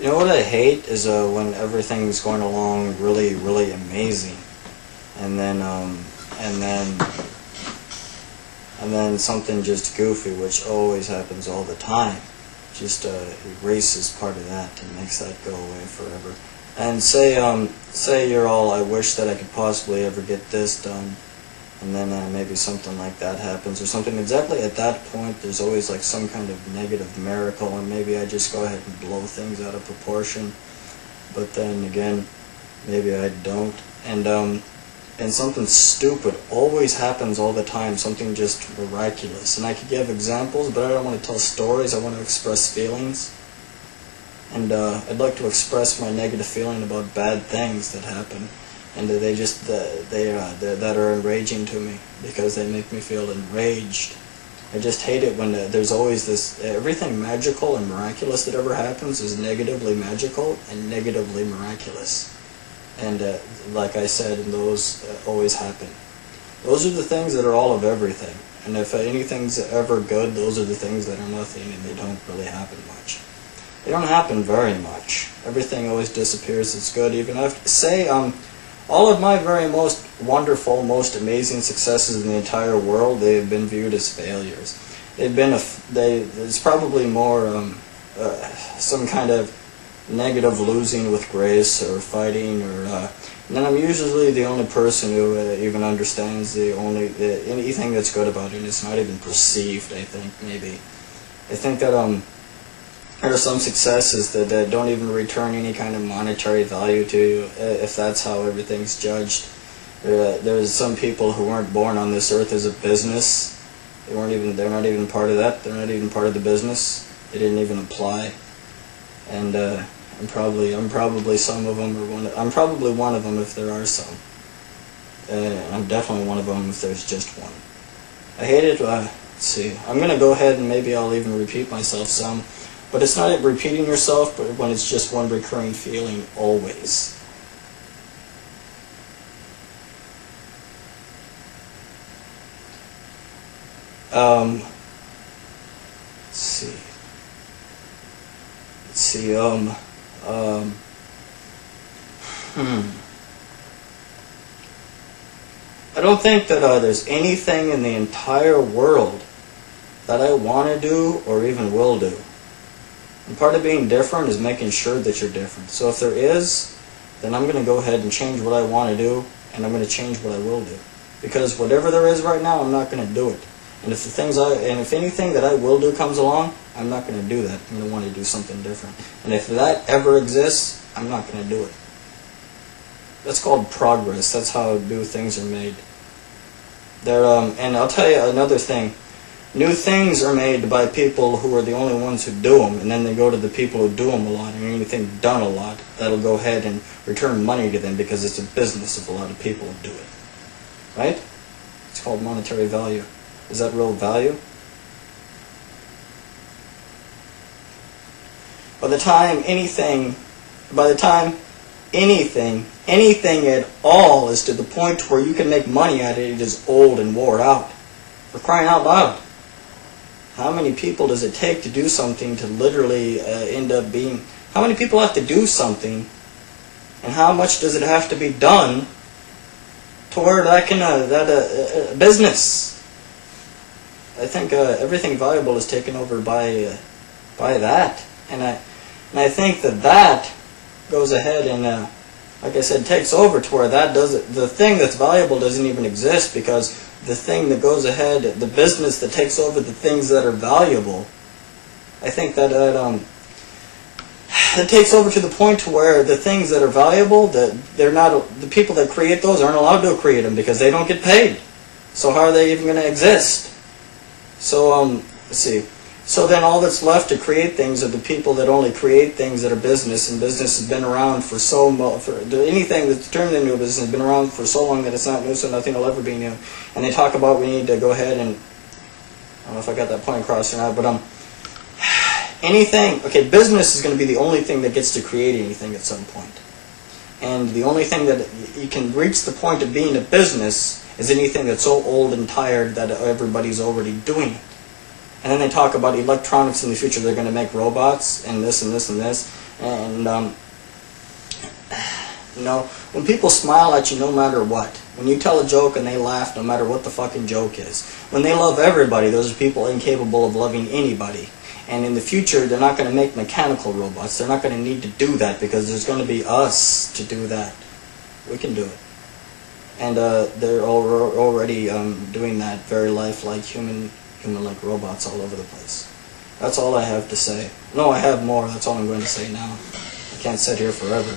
You know what I hate is when everything's going along really, really amazing, and then and then and then something just goofy, which always happens all the time, just erases part of that and makes that go away forever. And say you're all, I wish that I could possibly ever get this done, and then maybe something like that happens, or something exactly at that point. There's always like some kind of negative miracle, and maybe I just go ahead and blow things out of proportion. But then again, maybe I don't. And something stupid always happens all the time, something just miraculous. And I could give examples, but I don't want to tell stories, I want to express feelings. And I'd like to express my negative feeling about bad things that happen. And they just, that are enraging to me, because they make me feel enraged. I just hate it when there's always this, everything magical and miraculous that ever happens is negatively magical and negatively miraculous. And like I said, those always happen. Those are the things that are all of everything. And if anything's ever good, those are the things that are nothing, and they don't really happen much. They don't happen very much. Everything always disappears that's good. Even if, say, all of my very most wonderful, most amazing successes in the entire world, they have been viewed as failures. They've been, there's probably more some kind of negative losing with grace or fighting, or and then I'm usually the only person who even understands anything that's good about it. It's not even perceived, I think, maybe. I think that there are some successes that don't even return any kind of monetary value to you, if that's how everything's judged. There's some people who weren't born on this earth as a business. They're not even part of that. They're not even part of the business. They didn't even apply. And I'm probably some of them, I'm probably one of them if there are some. I'm definitely one of them if there's just one. I hate it. Let's see. I'm going to go ahead and maybe I'll even repeat myself some. But it's not repeating yourself, but when it's just one recurring feeling always. Let's see. I don't think that there's anything in the entire world that I want to do or even will do. And part of being different is making sure that you're different. So if there is, then I'm going to go ahead and change what I want to do, and I'm going to change what I will do. Because whatever there is right now, I'm not going to do it. And if anything that I will do comes along, I'm not going to do that. I'm going to want to do something different. And if that ever exists, I'm not going to do it. That's called progress. That's how new things are made. And I'll tell you another thing. New things are made by people who are the only ones who do them, and then they go to the people who do them a lot, and anything done a lot, that'll go ahead and return money to them because it's a business of a lot of people who do it. Right? It's called monetary value. Is that real value? By the time anything at all is to the point where you can make money at it, it is old and wore out. For crying out loud. How many people does it take to do something to literally end up being... How many people have to do something, and how much does it have to be done to where that can... business... I think everything valuable is taken over by that, and I think that goes ahead and, like I said, takes over to where that doesn't. The thing that's valuable doesn't even exist, because the thing that goes ahead, the business that takes over the things that are valuable, I think that it takes over to the point to where the things that are valuable, that they're not, the people that create those aren't allowed to create them because they don't get paid. So how are they even going to exist? So, let's see. So then all that's left to create things are the people that only create things that are business, and business has been around for so much, anything that's turned into a business has been around for so long that it's not new, so nothing will ever be new. And they talk about we need to go ahead and, I don't know if I got that point across or not, but anything, okay, business is going to be the only thing that gets to create anything at some point. And the only thing that you can reach the point of being a business is anything that's so old and tired that everybody's already doing it. And then they talk about electronics in the future. They're going to make robots and this and this and this. And you know, when people smile at you no matter what, when you tell a joke and they laugh no matter what the fucking joke is, when they love everybody, those are people incapable of loving anybody. And in the future, they're not going to make mechanical robots. They're not going to need to do that because there's going to be us to do that. We can do it. And they're already doing that, very lifelike, human-like robots all over the place. That's all I have to say. No, I have more. That's all I'm going to say now. I can't sit here forever.